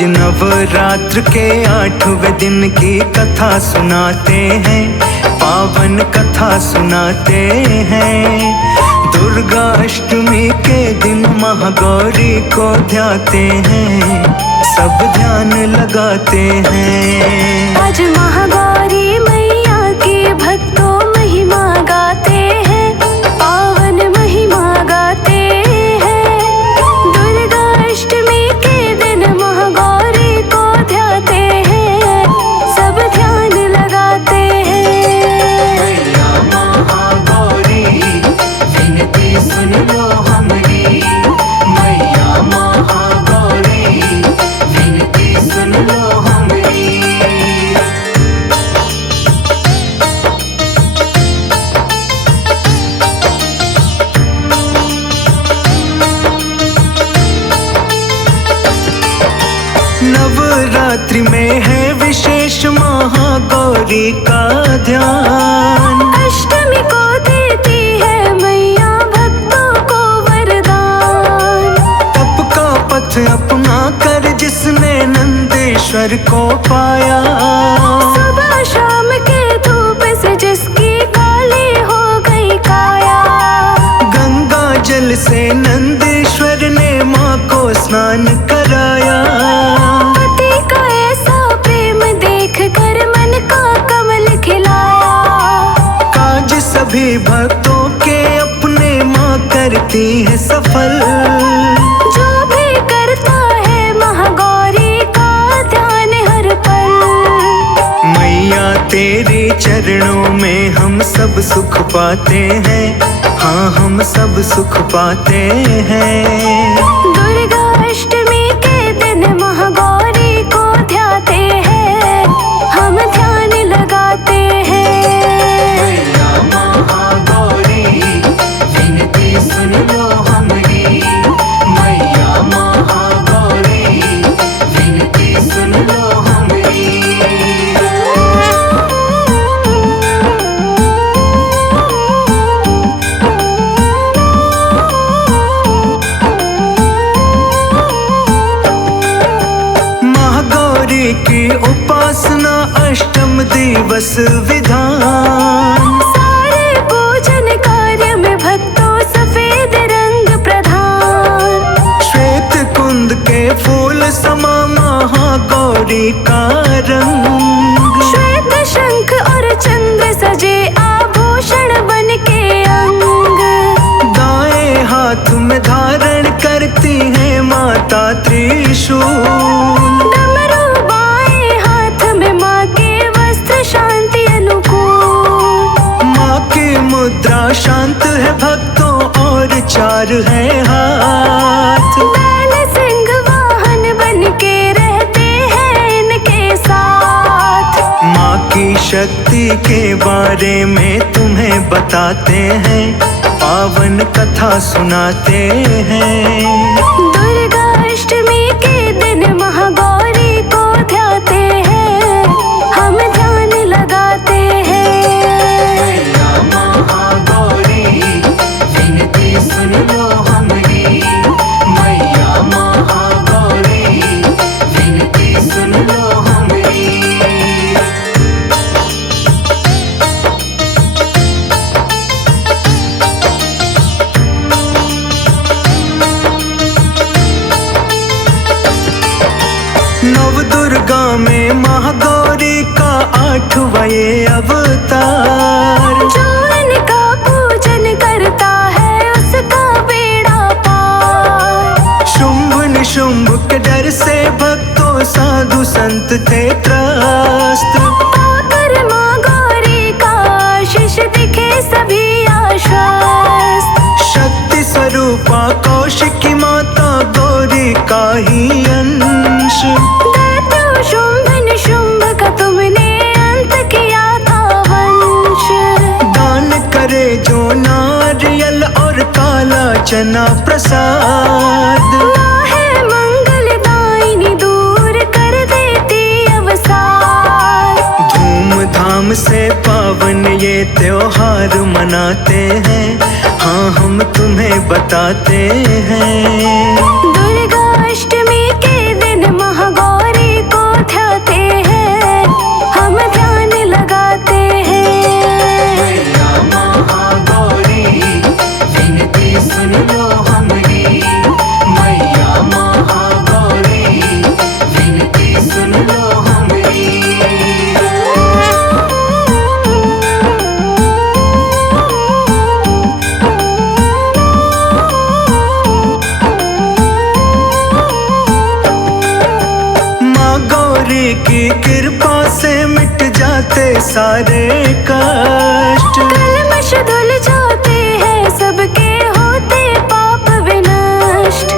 आज नवरात्र के 8वें दिन की कथा सुनाते हैं, पावन कथा सुनाते हैं। दुर्गा अष्टमी के दिन महागौरी को ध्याते हैं, सब ध्यान लगाते हैं। आज महागौरी मैया की भक्तों महिमा गाते हैं, पावन महिमा गाते हैं। दुर्गा अष्टमी के दिन महागौरी को ध्याते हैं, सब ध्यान लगाते हैं। मैया महागौरी विनती सुन लो हमारी, मैया महागौरी विनती सुन लो हमारी। नवरात्रि में है विशेष महागौरी का ध्यान, अष्टमी को देती है मैया भक्तों को वरदान। तप का पथ अपना कर जिसने नंदेश्वर को पाया, सुबह शाम के धूप से जिसकी काली हो गई काया। गंगा जल से नंदेश्वर ने माँ को स्नान कराया। पति का ऐसा प्रेम देख कर मन का कमल खिलाया। काज सभी भक्तों के अपने माँ करती है सफल, जो भी करता है महागौरी का ध्यान हर पल। मैया तेरे चरणों में हम सब सुख पाते हैं, हाँ हम सब सुख पाते हैं। दुर्गा अष्टमी के दिन महागौरी को ध्याते हैं, हम ध्यान लगाते हैं। मैया महागौरी विनती सुन लो हमारी, मैया महागौरी विनती सुन लो हमारी। महागौरी की उपासना अष्टम दिवस विधान, सारे पूजन कार्य में भक्तों सफेद रंग प्रधान। श्वेत कुंद के फूल समा महागौरी का रंग, श्वेत शंख और चंद्र सजे आभूषण बन के अंग। दाएं हाथ में धारण करती है माता त्रिशूल, डमरू बाएं हाथ में माँ के वस्त्र शांति अनुकूल। माँ की मुद्रा शांत है भक्तों और चार है हाथ, बैल सिंह वाहन बन के रहते हैं इनके साथ। माँ की शक्ति के बारे में तुम्हें बताते हैं, पावन कथा सुनाते हैं। दुर्गा अष्टमी के दिन महागौरी को ध्याते हैं, हम ध्यान लगाते हैं। मैया महागौरी विनती सुन लो हमारी, मैया महागौरी विनती सुन लो हमारी। नव दुर्गा में महागौरी का 8वां ये अवतार, जो इनका पूजन करता है उसका बेड़ा पार। शुंभ निशुंभ के डर से भक्तों साधु संत थे त्रस्त, पाकर माँ गौरी का आशीष दिखे सभी आश्वस्त। शक्ति स्वरूपा कौशिकी माता गौरी का ही अंश, दैत्य शुंभ निशुंभ का तुमने अंत किया था वंश। दान करे जो नारियल और काला चना प्रसाद, माँ है मंगलदायिनी दूर कर देती अवसाद। धूमधाम से पावन ये त्योहार मनाते हैं, हाँ हम तुम्हें बताते हैं। दुर्गा अष्टमी के दिन महागौरी तेरी कृपा से मिट जाते सारे कष्ट। कलमश धुल जाते हैं सबके होते पाप विनष्ट।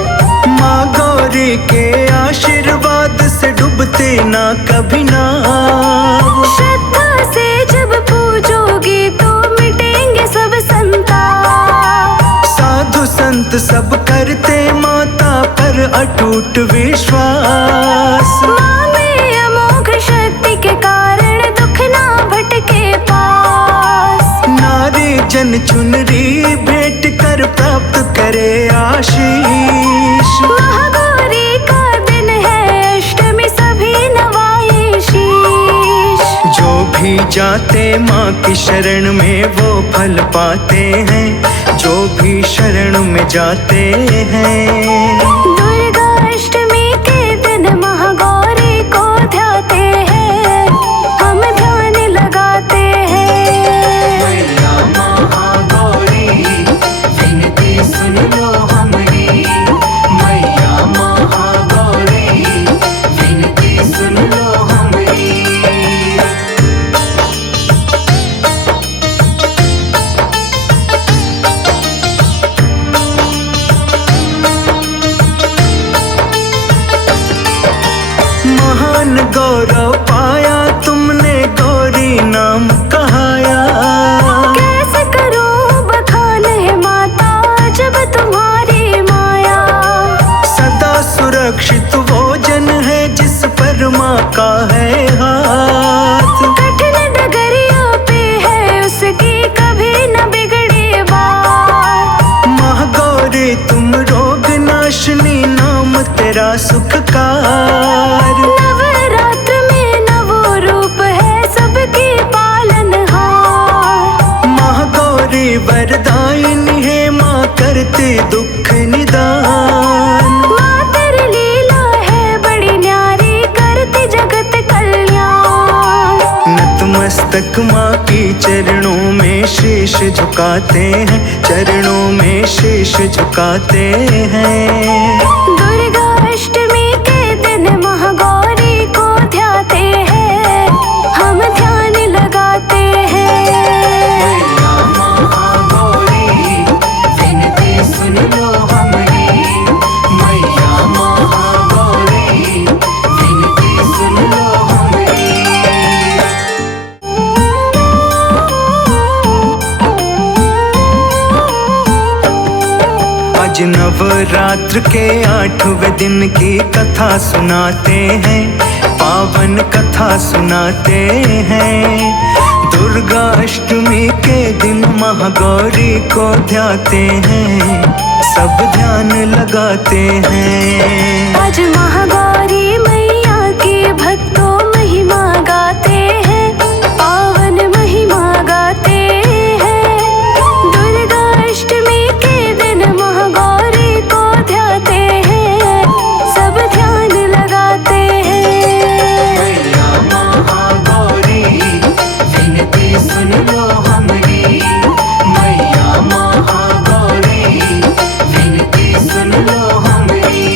माँ गौरी के आशीर्वाद से डूबते ना कभी नाव। श्रद्धा से जब पूजोगी तो मिटेंगे सब संताप। साधु संत सब करते माता पर अटूट विश्वास। माँ में अमोघ शक्ति के कारण दुख ना भटके पास। नारी जन चुनरी भेंट कर प्राप्त करे आशीष। महागौरी का दिन है अष्टमी सभी नवाए शीश। जो भी जाते माँ की शरण में वो फल पाते हैं, जो भी शरण में जाते हैं। दुर्गा अष्टमी के दिन महागौरी को ध्याते हैं, हम ध्यान लगाते हैं। मैया महागौरी विनती सुन लो हमारी। मैया महागौरी विनती सुन लो हमारी। महान गौरव पाया तुमने गौरी नाम कहाया। कैसे करूं बखान है माता जब तुम्हारी माया। सदा सुरक्षित वो जन है जिस पर माँ का है हाथ। कठिन डगरिया पे है उसकी कभी न बिगड़े बात। महागौरी तुम रोग नाशनी नाम तेरा सुखकार। नवरात्र में नवो रूप है सबकी पालनहार। महागौरी वरदायिनी है माँ करती दुख निदान। माँ तेरी लीला है बड़ी न्यारी करती जगत कल्याण। नतमस्तक माँ की चरणों में शीश झुकाते हैं, चरणों में शीश झुकाते हैं। दुर्गा अष्टमी के दिन महागौरी को ध्याते हैं, हम ध्यान लगाते हैं। महागौरी विनती सुन लो हमारी। मैया महागौरी विनती सुन लो हमारी। आज नवरात्र के 8वें दिन की कथा सुनाते हैं, पावन कथा सुनाते हैं। दुर्गा अष्टमी के दिन महागौरी को ध्याते हैं, सब ध्यान लगाते हैं। आज महागौरी मैया की भक्तों महिमा गाते हैं, पावन महिमा गाते हैं। दुर्गा अष्टमी के दिन महागौरी को ध्याते हैं, सब ध्यान लगाते हैं। मैया महागौरी विनती सुन लो हमारी। मैया महागौरी विनती सुन लो हमारी।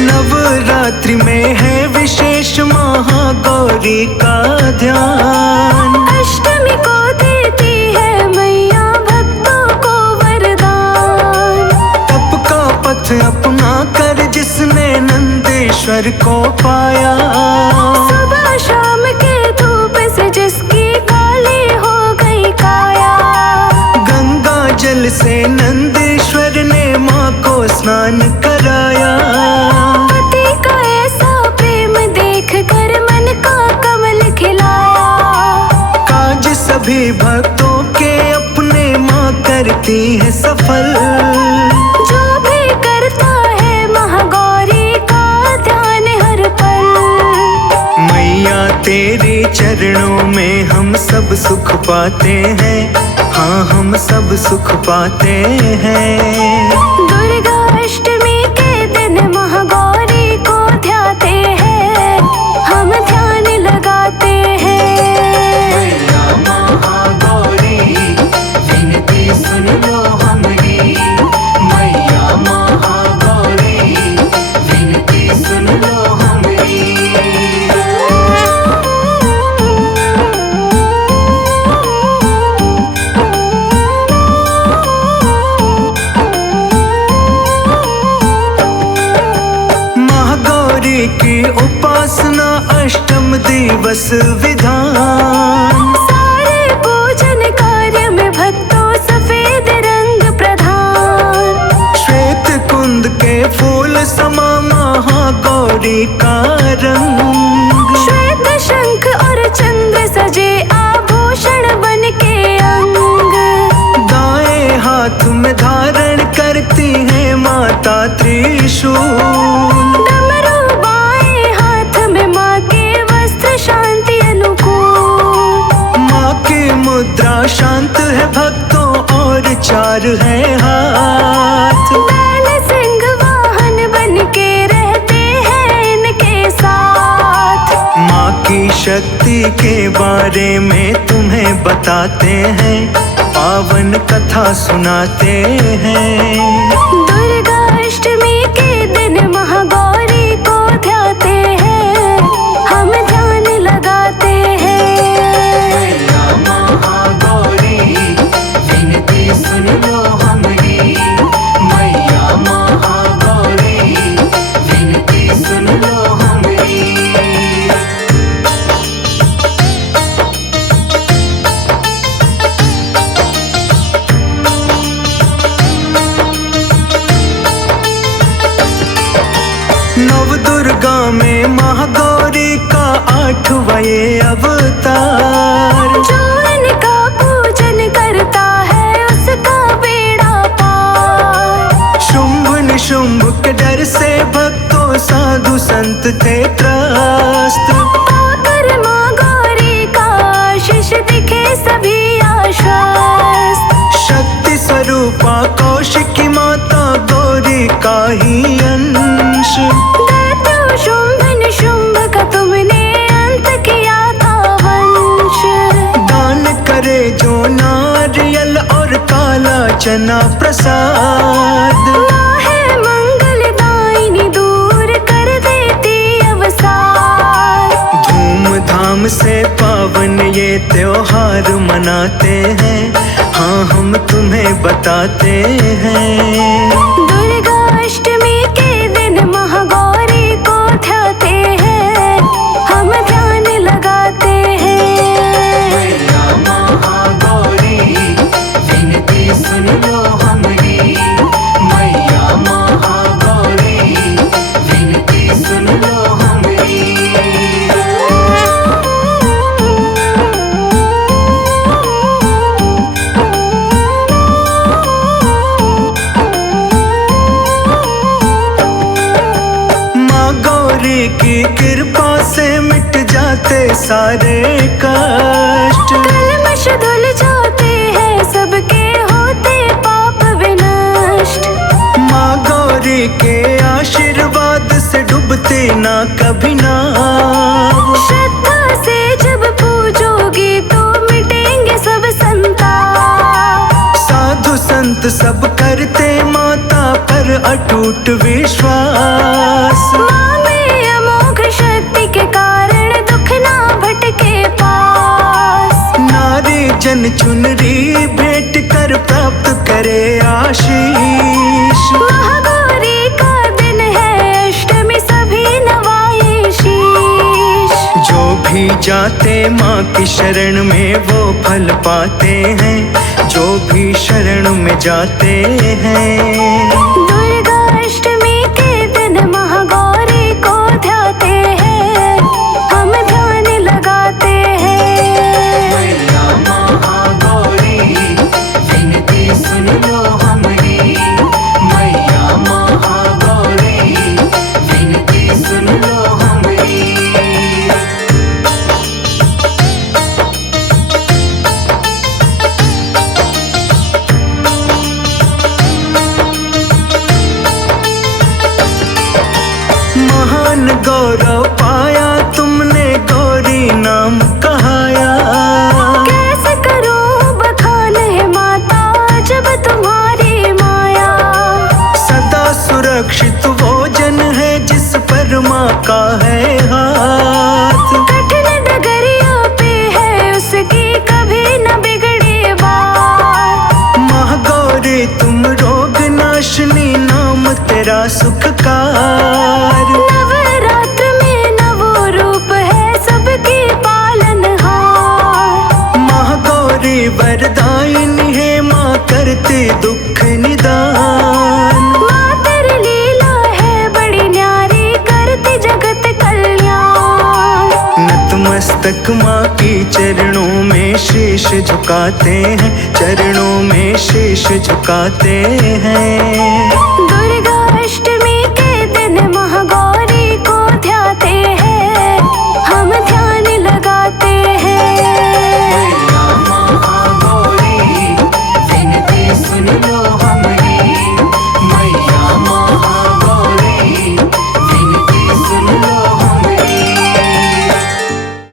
नवरात्रि में है विशेष महागौरी का ध्यान। अष्टमी को देती है मैया भक्तों को वरदान। तप का पथ अपना कर जिसने नंदेश्वर को पाया। सुबह शाम के धूप से जिसकी काली हो गई काया। गंगा जल से नंदेश्वर ने माँ को स्नान कराया। पति का ऐसा प्रेम देख कर मन का कमल खिलाया। काज सभी भक्तों के अपने माँ करती है सफल। जो भी करता है महागौरी का ध्यान हर पल। मैया तेरे चरणों में हम सब सुख पाते हैं, हाँ हम सब सुख पाते हैं। दुर्गा अष्टमी के दिन महागौरी को ध्याते हैं, हम ध्यान लगाते हैं। उपासना अष्टम दिवस विधान। सारे पूजन कार्य में भक्तों सफेद रंग प्रधान। श्वेत कुंद के फूल समा महागौरी का रंग। श्वेत शंख और चंद्र सजे आभूषण बन के अंग। दाएं हाथ में धारण करती है माता त्रिशूल। डमरू बाएं हाथ में माँ के वस्त्र शांति अनुकूल। माँ की मुद्रा शांत है भक्तों और चार है हाथ। बैल सिंह वाहन बन के रहते हैं इनके साथ। माँ की शक्ति के बारे में तुम्हें बताते हैं, पावन कथा सुनाते हैं। दुर्गा अष्टमी के दिन महागौरी को ध्याते हैं, हम ध्यान लगाते हैं। महागौरी विनती सुन लो हमारी, मैया महागौरी विनती सुन लो हमारी। नव दुर्गा में महागौरी का 8वां ये अवतार। जो इनका पूजन करता है उसका बेड़ा पार। शुंभ निशुंभ के डर से भक्तों साधु संत थे त्रस्त। पाकर माँ गौरी का आशीष दिखे सभी आश्वस्त। शक्ति स्वरूपा कौशिकी माता गौरी का ही अंश। दैत्यो शुंभ निशुंभ का तुमने अंत किया था वंश। दान करे जो नारियल और काला चना प्रसाद। माँ है मंगलदायिनी दूर कर देती अवसाद। धूमधाम से पावन ये त्योहार मनाते हैं, हाँ हम तुम्हें बताते हैं। दुर्गा अष्टमी के दिन महागौरी को ध्याते हैं, हम ध्यान लगाते हैं। महागौरी विनती सुन लो हमारी, मैया महागौरी विनती सुन लो हमारी। की कृपा से मिट जाते सारे कष्ट। कलमश धुल जाते हैं सबके होते पाप विनष्ट। माँ गौरी के आशीर्वाद से डूबते ना कभी नाव। श्रद्धा से जब पूजोगी तो मिटेंगे सब संताप। साधु संत सब करते माता पर अटूट विश्वास। माँ में अमोघ शक्ति के कारण दुख ना भटके पास। नारी जन चुनरी भेंट कर प्राप्त करे आशीष। महागौरी का दिन है अष्टमी सभी नवाए शीश। जो भी जाते माँ की शरण में वो फल पाते हैं, जो भी शरण में जाते हैं। दुर्गा अष्टमी के दिन महागौरी को ध्याते हैं, हम ध्यान लगाते हैं। महागौरी विनती सुन लो हमारी, मैया महागौरी विनती सुन लो हमारी। महान गौरव पाया तुमने गौरी नाम कहाया। कैसे करूं बखान है माता जब तुम्हारी माया। सदा सुरक्षित वो जन है जिस पर माँ का है हाथ। कठिन डगरिया पे है उसकी कभी न बिगड़े बात। महागौरी तुम रोग नाशनी नाम तेरा सुखकार। नवरात्र में वरदायिनी है माँ करते दुख निदान। माँ तेरी लीला है बड़ी न्यारी करती जगत कल्याण। नतमस्तक माँ की चरणों में शीश झुकाते हैं, चरणों में शीश झुकाते हैं। दुर्गा